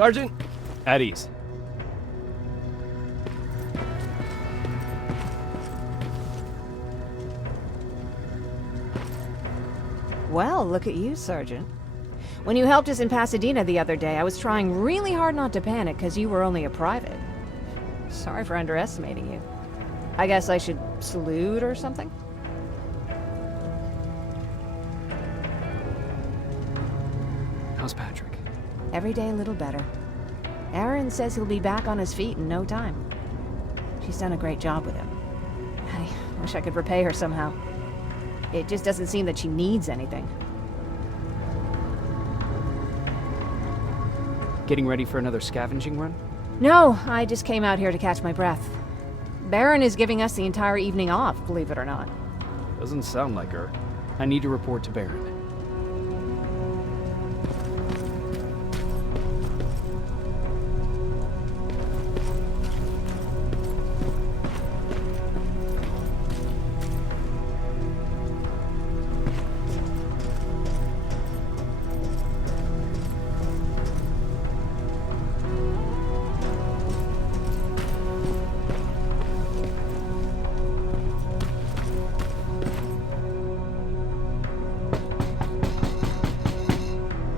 Sergeant, at ease. Well, look at you, Sergeant. When you helped us in Pasadena the other day, I was trying really hard not to panic because you were only a private. Sorry for underestimating you. I guess I should salute or something? How's Patrick? Every day a little better. Aaron says he'll be back on his feet in no time. She's done a great job with him. I wish I could repay her somehow. It just doesn't seem that she needs anything. Getting ready for another scavenging run? No, I just came out here to catch my breath. Baron is giving us the entire evening off, believe it or not. Doesn't sound like her. I need to report to Baron.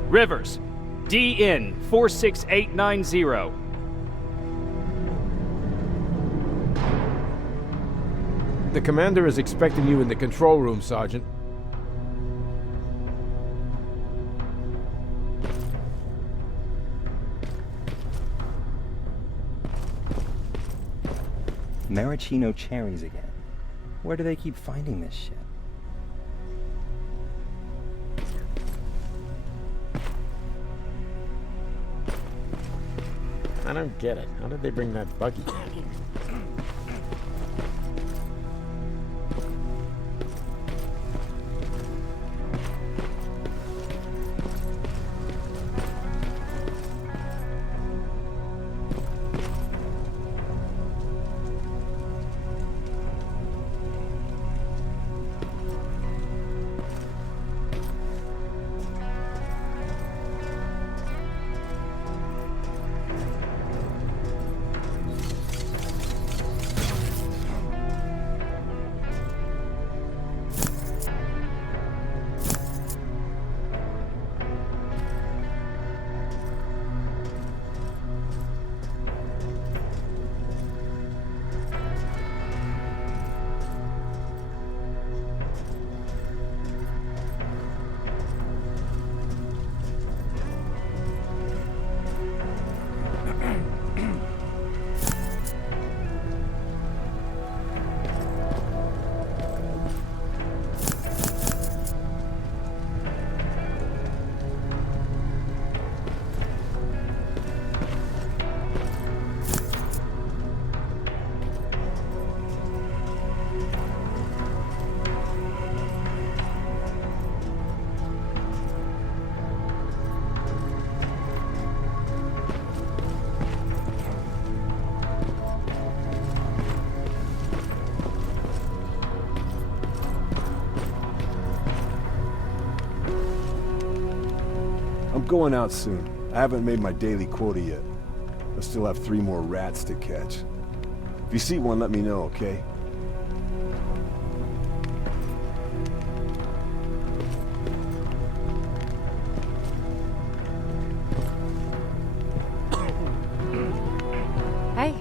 Rivers, DN 46890. The commander is expecting you in the control room, Sergeant. Maraschino cherries again. Where do they keep finding this shit? I don't get it. How did they bring that buggy down here? I'm going out soon. I haven't made my daily quota yet. I still have 3 more rats to catch. If you see one, let me know, okay? Hey,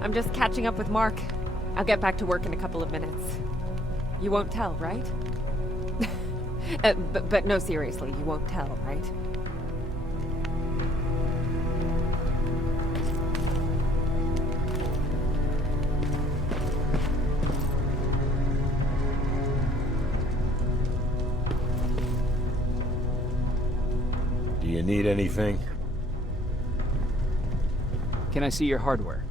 I'm just catching up with Mark. I'll get back to work in a couple of minutes. You won't tell, right? But no, seriously, you won't tell, right? Do you need anything? Can I see your hardware?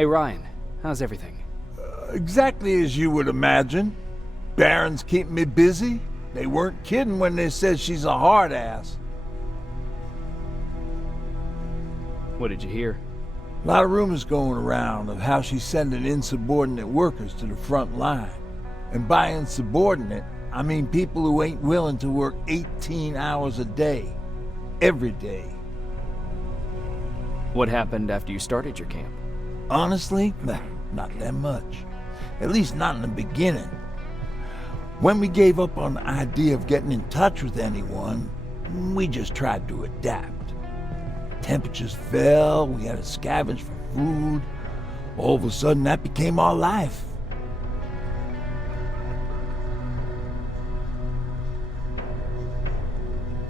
Hey Ryan, how's everything? Exactly as you would imagine. Baron's keeping me busy. They weren't kidding when they said she's a hard ass. What did you hear? A lot of rumors going around of how she's sending insubordinate workers to the front line. And by insubordinate, I mean people who ain't willing to work 18 hours a day. Every day. What happened after you started your camp? Honestly, not that much. At least not in the beginning. When we gave up on the idea of getting in touch with anyone, we just tried to adapt. Temperatures fell, we had to scavenge for food. All of a sudden, that became our life.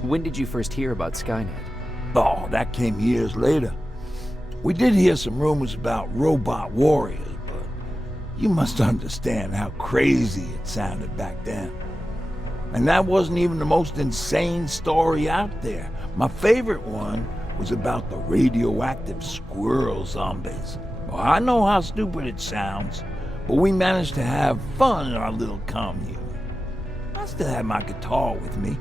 When did you first hear about Skynet? Oh, that came years later. We did hear some rumors about robot warriors, but you must understand how crazy it sounded back then. And that wasn't even the most insane story out there. My favorite one was about the radioactive squirrel zombies. Well, I know how stupid it sounds, but we managed to have fun in our little commune. I still had my guitar with me.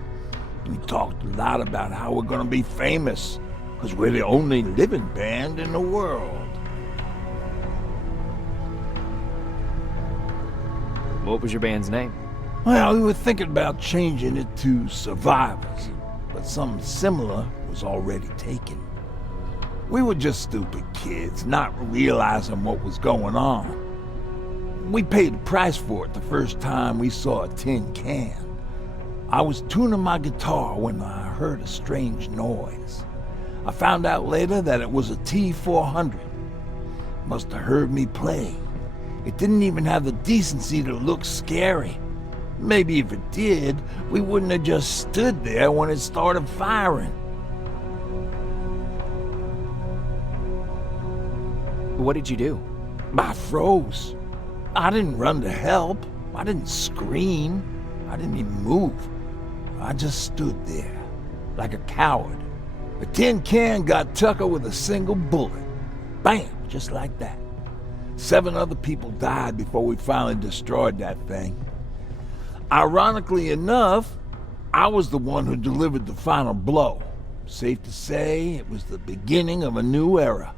We talked a lot about how we're gonna be famous, because we're the only living band in the world. What was your band's name? Well, we were thinking about changing it to Survivors, but something similar was already taken. We were just stupid kids, not realizing what was going on. We paid the price for it the first time we saw a tin can. I was tuning my guitar when I heard a strange noise. I found out later that it was a T-400. Must have heard me play. It didn't even have the decency to look scary. Maybe if it did, we wouldn't have just stood there when it started firing. What did you do? I froze. I didn't run to help. I didn't scream. I didn't even move. I just stood there, like a coward. The tin can got Tucker with a single bullet. Bam, just like that. 7 other people died before we finally destroyed that thing. Ironically enough, I was the one who delivered the final blow. Safe to say, it was the beginning of a new era.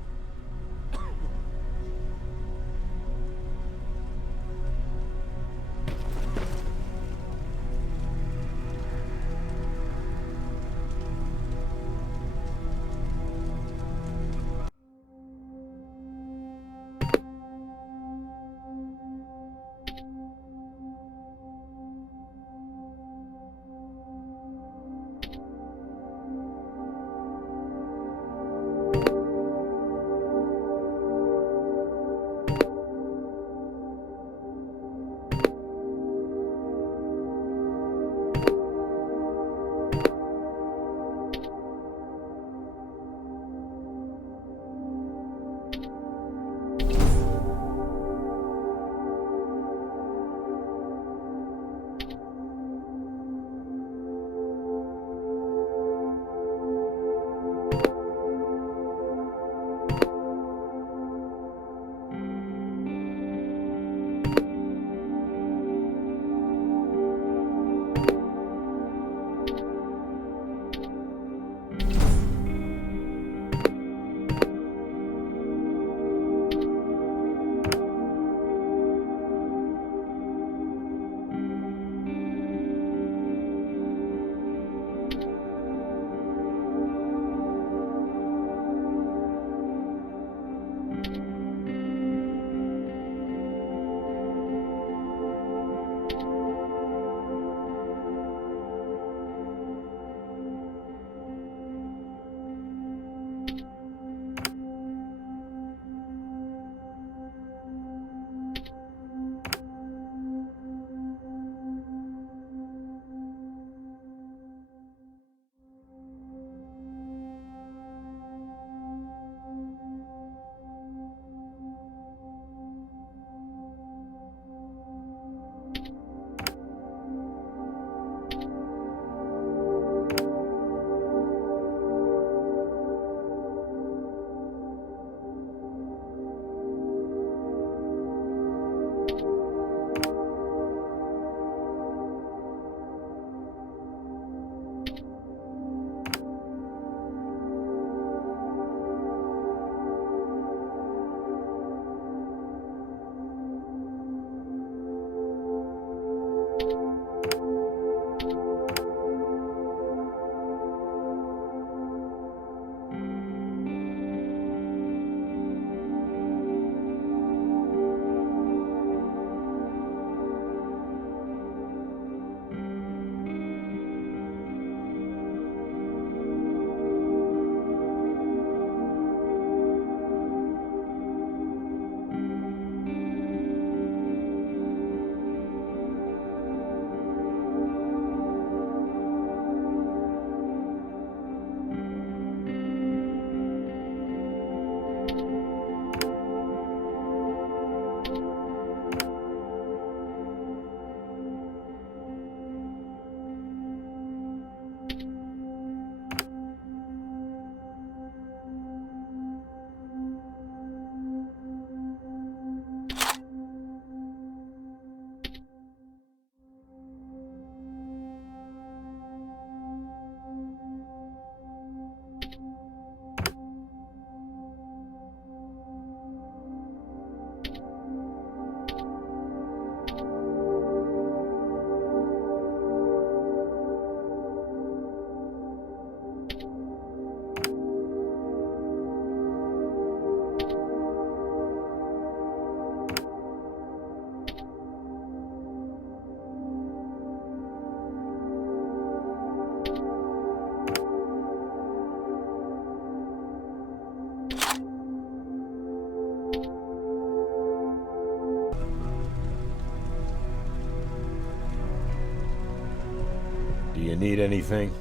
need anything?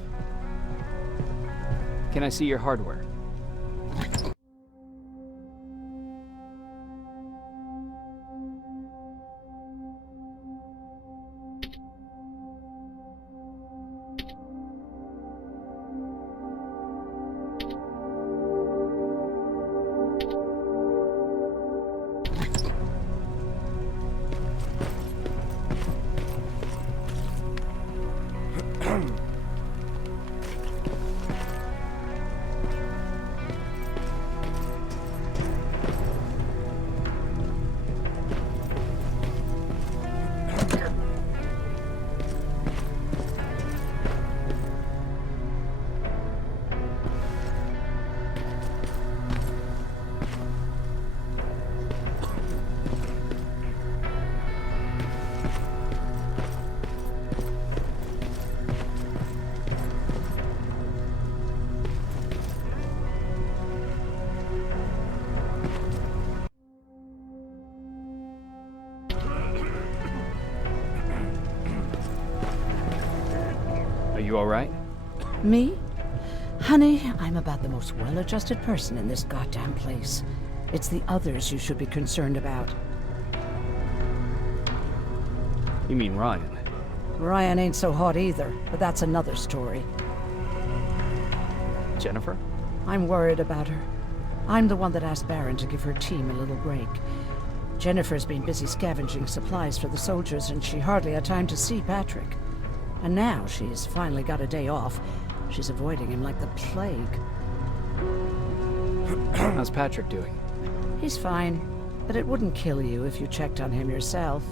Can I see your hardware? You all right? Me? Honey, I'm about the most well-adjusted person in this goddamn place. It's the others you should be concerned about. You mean Ryan? Ryan ain't so hot either, but that's another story. Jennifer? I'm worried about her. I'm the one that asked Baron to give her team a little break. Jennifer's been busy scavenging supplies for the soldiers, and she hardly had time to see Patrick. And now she's finally got a day off. She's avoiding him like the plague. How's Patrick doing? He's fine, but it wouldn't kill you if you checked on him yourself.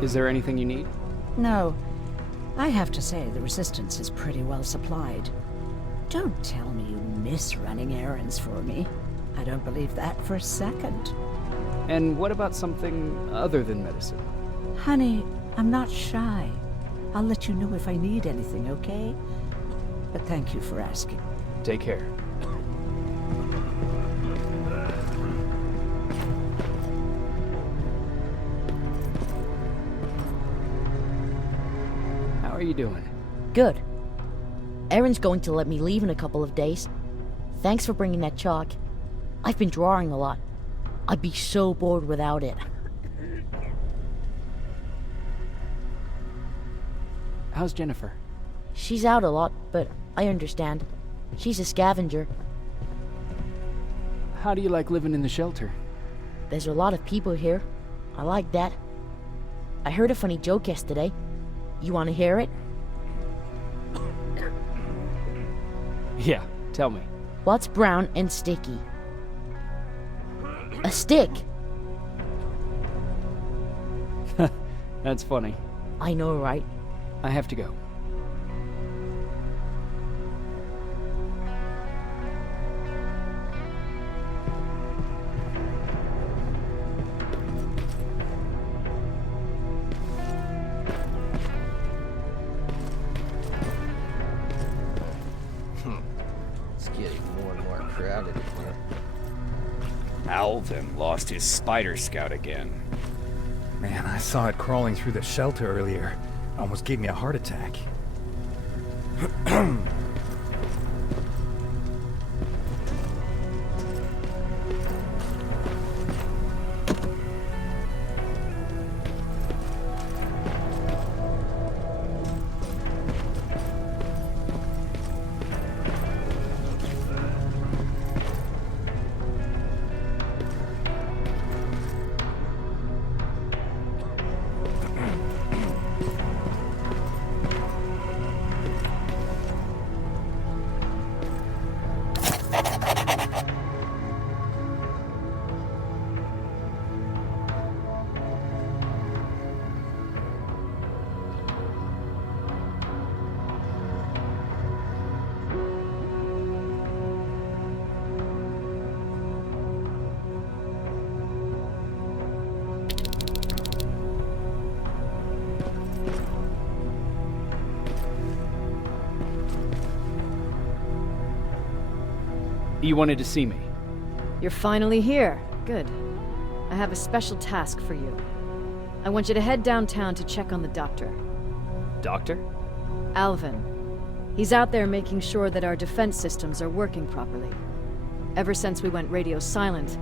Is there anything you need? No. I have to say the Resistance is pretty well supplied. Don't tell me you miss running errands for me. I don't believe that for a second. And what about something other than medicine? Honey, I'm not shy. I'll let you know if I need anything, okay? But thank you for asking. Take care. How are you doing? Good. Erin's going to let me leave in a couple of days. Thanks for bringing that chalk. I've been drawing a lot. I'd be so bored without it. How's Jennifer? She's out a lot, but I understand. She's a scavenger. How do you like living in the shelter? There's a lot of people here. I like that. I heard a funny joke yesterday. You want to hear it? Yeah, tell me. What's brown and sticky? A stick! That's funny. I know, right? I have to go. It's getting more and more crowded in here. Alvin lost his spider scout again. Man, I saw it crawling through the shelter earlier. Almost gave me a heart attack. You wanted to see me? You're finally here. Good. I have a special task for you. I want you to head downtown to check on the doctor. Doctor? Alvin. He's out there making sure that our defense systems are working properly. Ever since we went radio silent,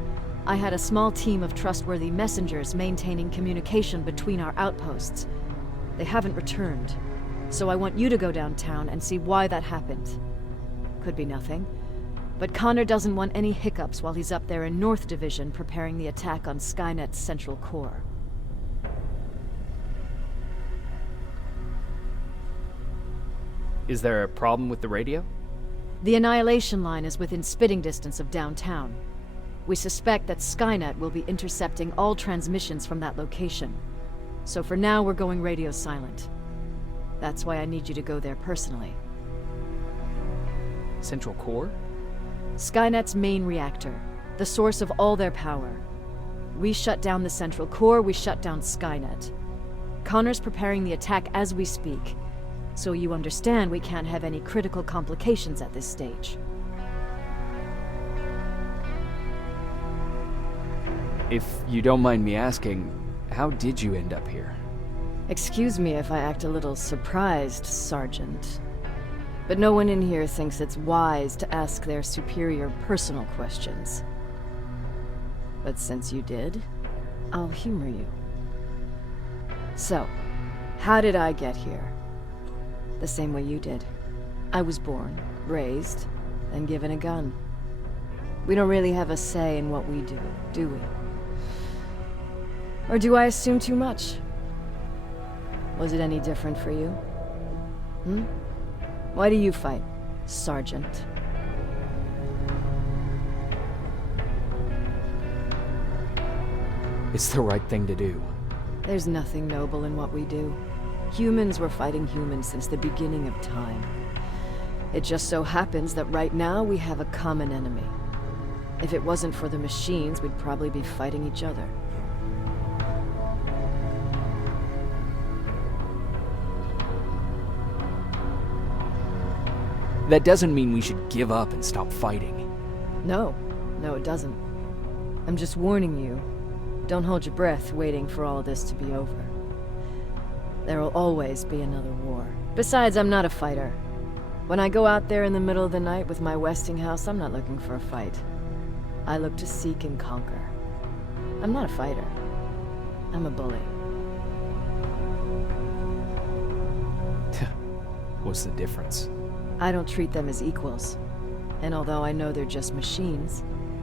I had a small team of trustworthy messengers maintaining communication between our outposts. They haven't returned, so I want you to go downtown and see why that happened. Could be nothing, but Connor doesn't want any hiccups while he's up there in North Division preparing the attack on Skynet's central core. Is there a problem with the radio? The Annihilation line is within spitting distance of downtown. We suspect that Skynet will be intercepting all transmissions from that location. So for now, we're going radio silent. That's why I need you to go there personally. Central core? Skynet's main reactor, the source of all their power. We shut down the central core, we shut down Skynet. Connor's preparing the attack as we speak, so you understand we can't have any critical complications at this stage. If you don't mind me asking, how did you end up here? Excuse me if I act a little surprised, Sergeant. But no one in here thinks it's wise to ask their superior personal questions. But since you did, I'll humor you. So, how did I get here? The same way you did. I was born, raised, and given a gun. We don't really have a say in what we do we? Or do I assume too much? Was it any different for you? Why do you fight, Sergeant? It's the right thing to do. There's nothing noble in what we do. Humans were fighting humans since the beginning of time. It just so happens that right now we have a common enemy. If it wasn't for the machines, we'd probably be fighting each other. That doesn't mean we should give up and stop fighting. No, it doesn't. I'm just warning you. Don't hold your breath waiting for all this to be over. There will always be another war. Besides, I'm not a fighter. When I go out there in the middle of the night with my Westinghouse, I'm not looking for a fight. I look to seek and conquer. I'm not a fighter. I'm a bully. What's the difference? I don't treat them as equals. And although I know they're just machines,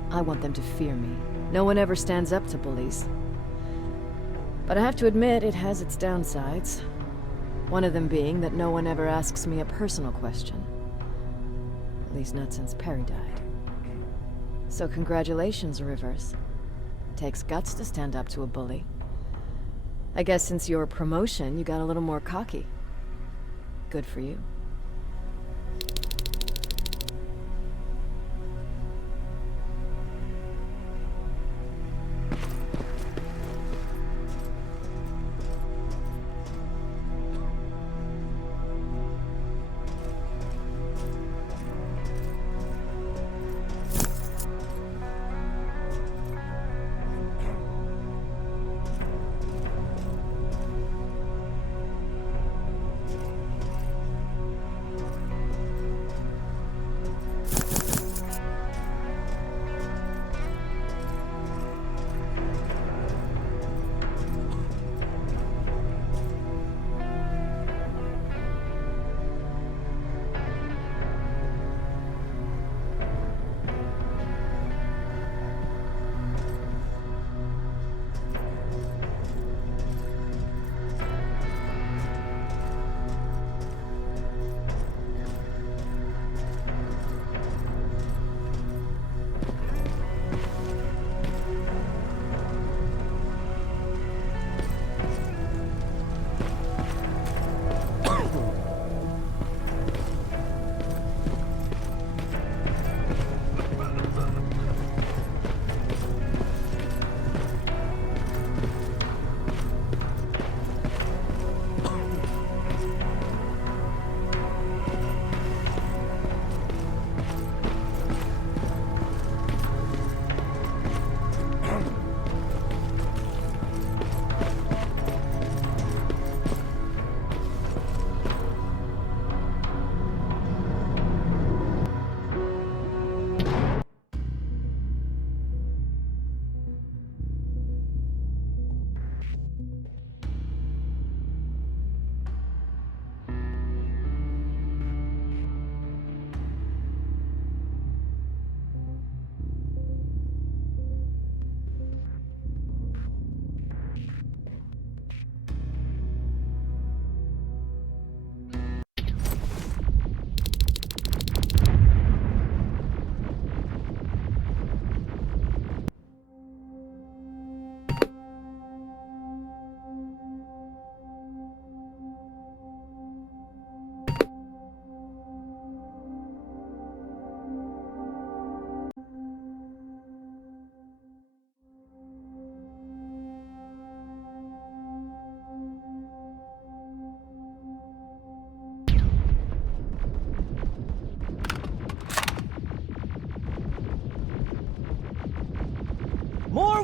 I want them to fear me. No one ever stands up to bullies. But I have to admit, it has its downsides. One of them being that no one ever asks me a personal question. At least not since Perry died. So congratulations, Rivers. Takes guts to stand up to a bully. I guess since your promotion, you got a little more cocky. Good for you.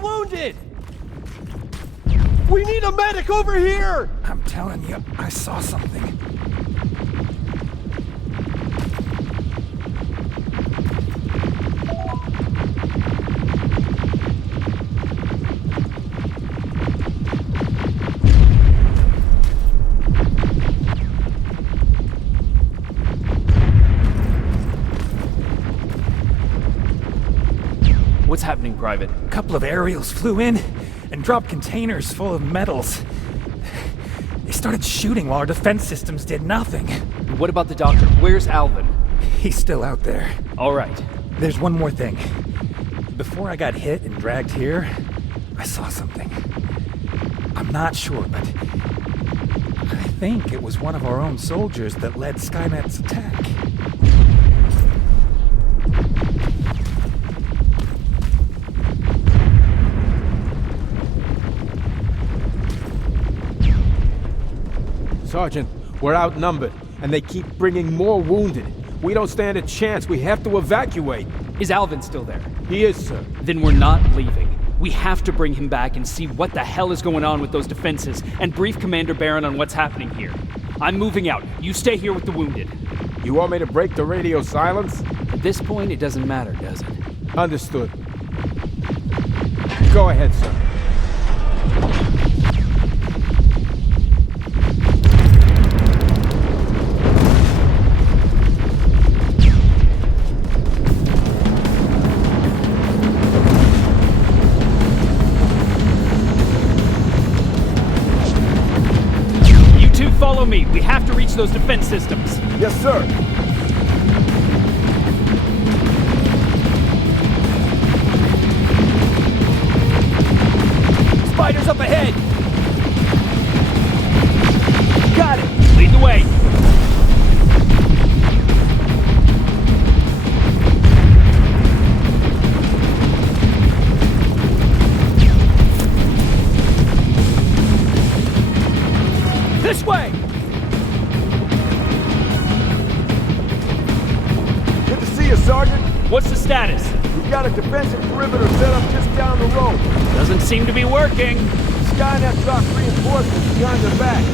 wounded! We need a medic over here! I'm telling you, I saw something. What's happening, Private? A couple of aerials flew in and dropped containers full of metals. They started shooting while our defense systems did nothing. What about the doctor? Where's Alvin? He's still out there. All right. There's one more thing. Before I got hit and dragged here, I saw something. I'm not sure, but I think it was one of our own soldiers that led Skynet's attack. Sergeant, we're outnumbered, and they keep bringing more wounded. We don't stand a chance. We have to evacuate. Is Alvin still there? He is, sir. Then we're not leaving. We have to bring him back and see what the hell is going on with those defenses, and brief Commander Barron on what's happening here. I'm moving out. You stay here with the wounded. You want me to break the radio silence? At this point, it doesn't matter, does it? Understood. Go ahead, sir. Follow me. We have to reach those defense systems. Yes, sir. Spiders up ahead. Got it. Lead the way. This way! Good to see you, Sergeant. What's the status? We've got a defensive perimeter set up just down the road. Doesn't seem to be working. Skynet dropped reinforcements behind their back.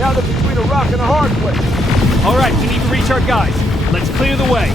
Now they're between a rock and a hard place. All right, we need to reach our guys. Let's clear the way.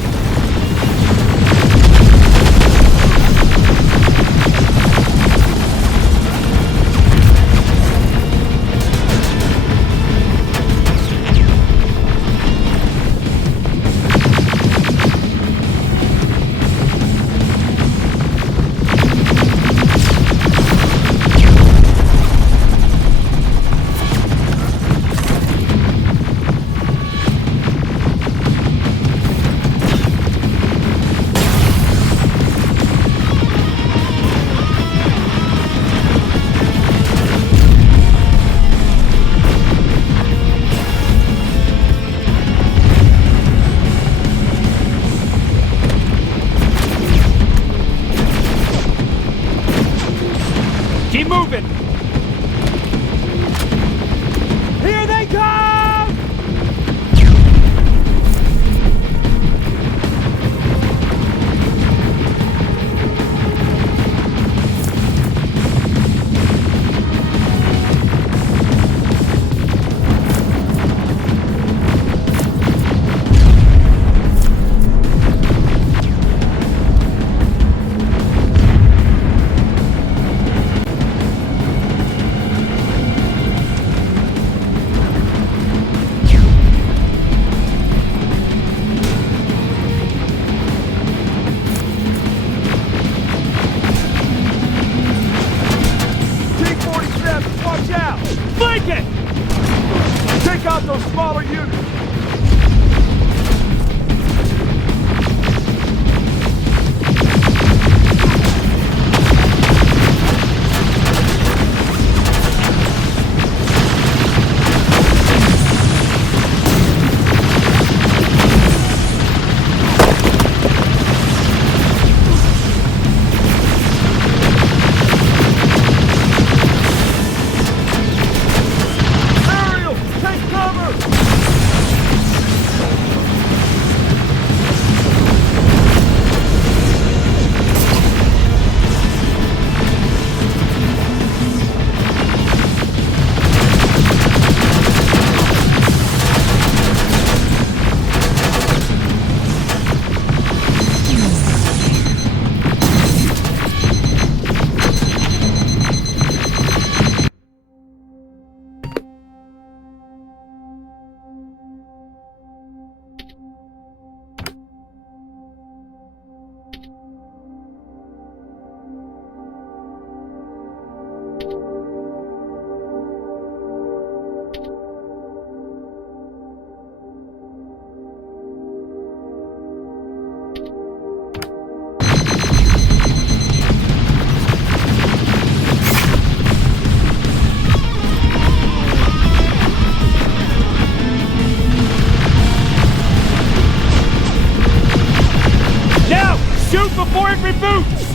Shoot before it reboots!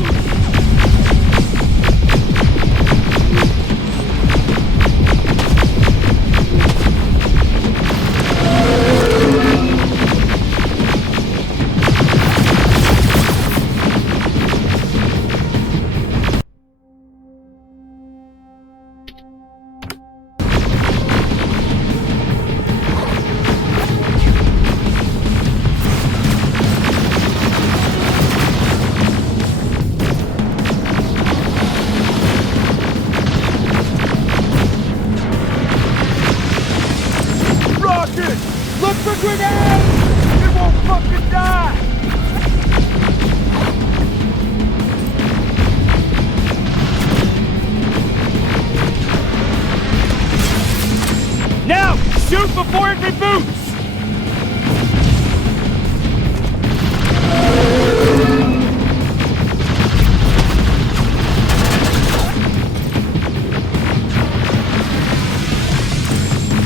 Shoot before it reboots!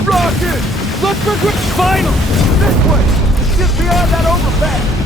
Rocket! Look for good final! This way! Just beyond that overpass!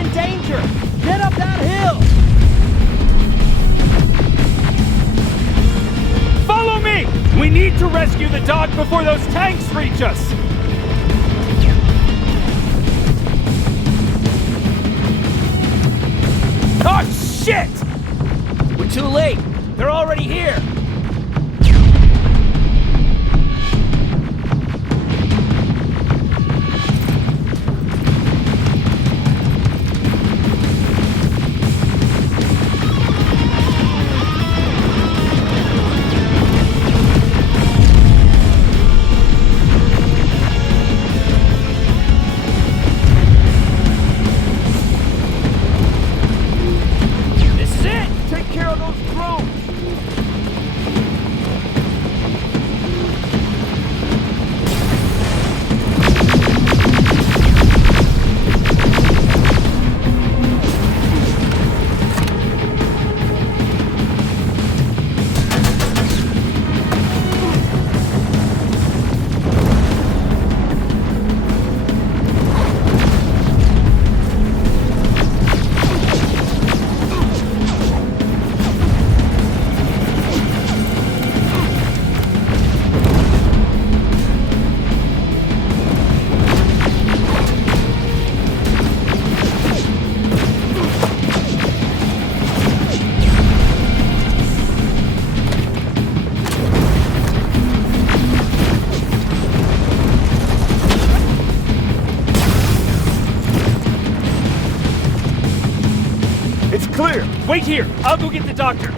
in danger! Get up that hill! Follow me! We need to rescue the dog before those tanks reach us! Oh, shit! We're too late. They're already here. Clear! Wait here! I'll go get the doctor!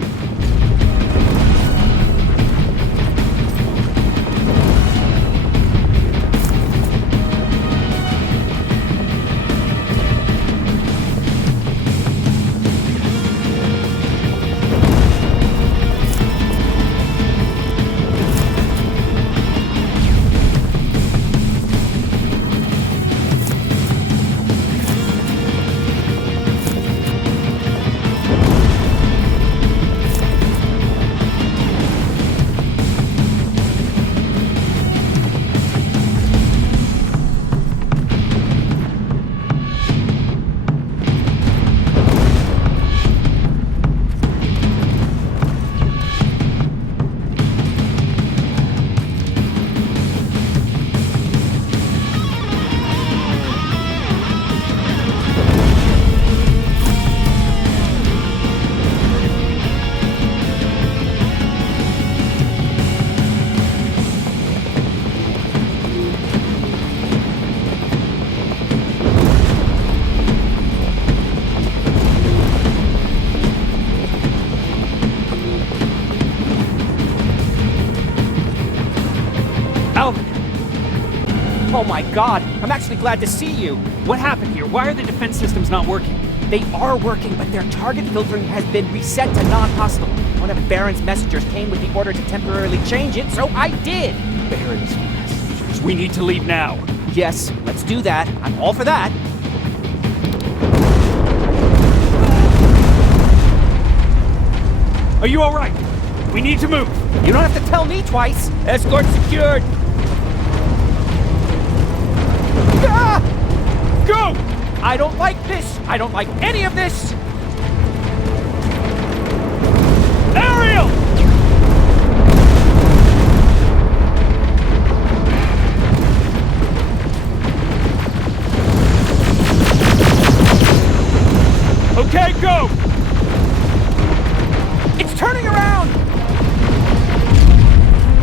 Oh my god, I'm actually glad to see you. What happened here? Why are the defense systems not working? They are working, but their target filtering has been reset to non-hostile. One of Baron's messengers came with the order to temporarily change it, so I did. Baron's messengers. We need to leave now. Yes, let's do that. I'm all for that. Are you all right? We need to move. You don't have to tell me twice. Escort secured. Ah! Go! I don't like this. I don't like any of this. Ariel! Okay, go! It's turning around!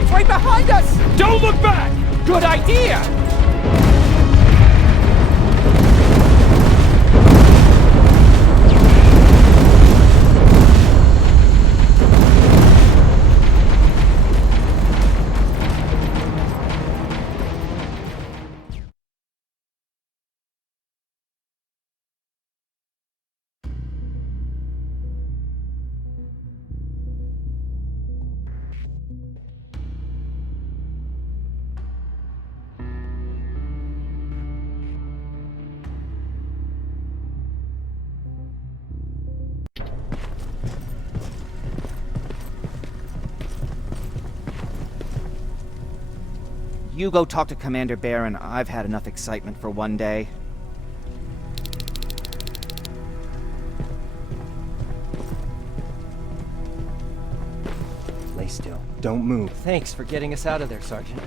It's right behind us! Don't look back! Good idea! You go talk to Commander Baron. I've had enough excitement for one day. still. Don't move. Thanks for getting us out of there, Sergeant.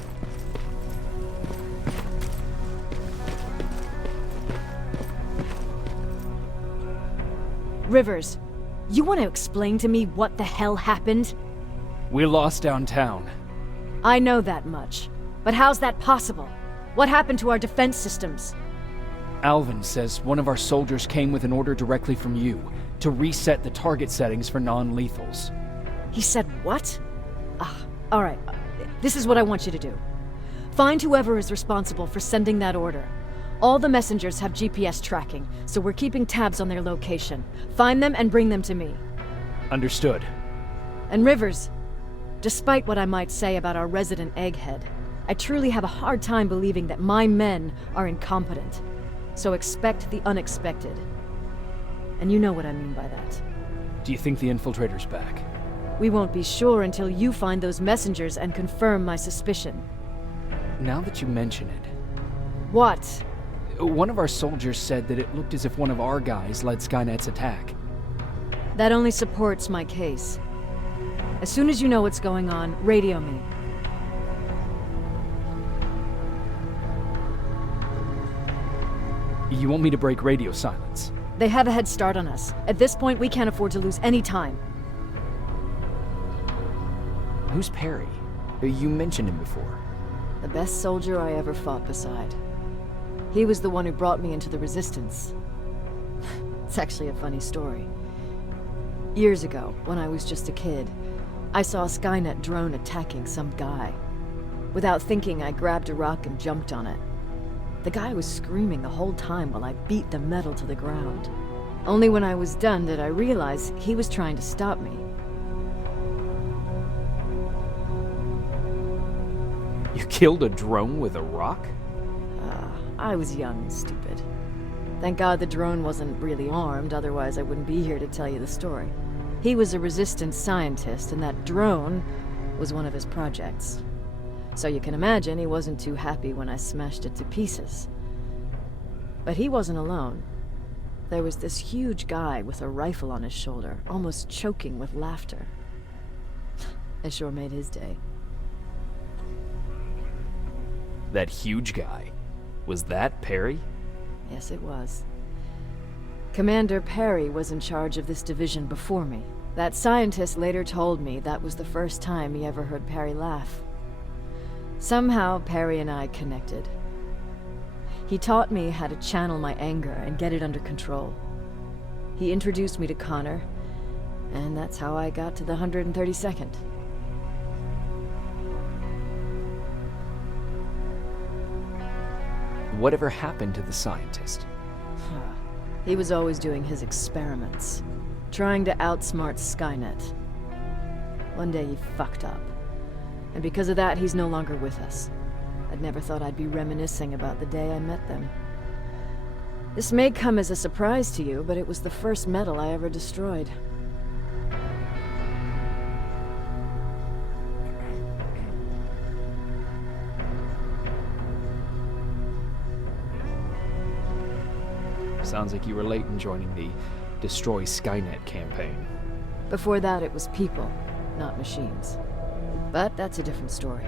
Rivers, you want to explain to me what the hell happened? We're lost downtown. I know that much. But how's that possible? What happened to our defense systems? Alvin says one of our soldiers came with an order directly from you to reset the target settings for non-lethals. He said what? Alright. This is what I want you to do. Find whoever is responsible for sending that order. All the messengers have GPS tracking, so we're keeping tabs on their location. Find them and bring them to me. Understood. And Rivers, despite what I might say about our resident egghead, I truly have a hard time believing that my men are incompetent. So expect the unexpected. And you know what I mean by that. Do you think the infiltrator's back? We won't be sure until you find those messengers and confirm my suspicion. Now that you mention it... What? One of our soldiers said that it looked as if one of our guys led Skynet's attack. That only supports my case. As soon as you know what's going on, radio me. You want me to break radio silence? They have a head start on us. At this point, we can't afford to lose any time. Who's Perry? You mentioned him before. The best soldier I ever fought beside. He was the one who brought me into the Resistance. It's actually a funny story. Years ago, when I was just a kid, I saw a Skynet drone attacking some guy. Without thinking, I grabbed a rock and jumped on it. The guy was screaming the whole time while I beat the metal to the ground. Only when I was done did I realize he was trying to stop me. You killed a drone with a rock? I was young and stupid. Thank God the drone wasn't really armed, otherwise I wouldn't be here to tell you the story. He was a resistance scientist, and that drone was one of his projects. So you can imagine he wasn't too happy when I smashed it to pieces. But he wasn't alone. There was this huge guy with a rifle on his shoulder, almost choking with laughter. I sure made his day. That huge guy. Was that Perry? Yes, it was. Commander Perry was in charge of this division before me. That scientist later told me that was the first time he ever heard Perry laugh. Somehow, Perry and I connected. He taught me how to channel my anger and get it under control. He introduced me to Connor, and that's how I got to the 132nd. Whatever happened to the scientist? He was always doing his experiments, trying to outsmart Skynet. One day he fucked up, and because of that he's no longer with us. I'd never thought I'd be reminiscing about the day I met them. This may come as a surprise to you, but it was the first metal I ever destroyed. Sounds like you were late in joining the Destroy Skynet campaign. Before that, it was people, not machines. But that's a different story.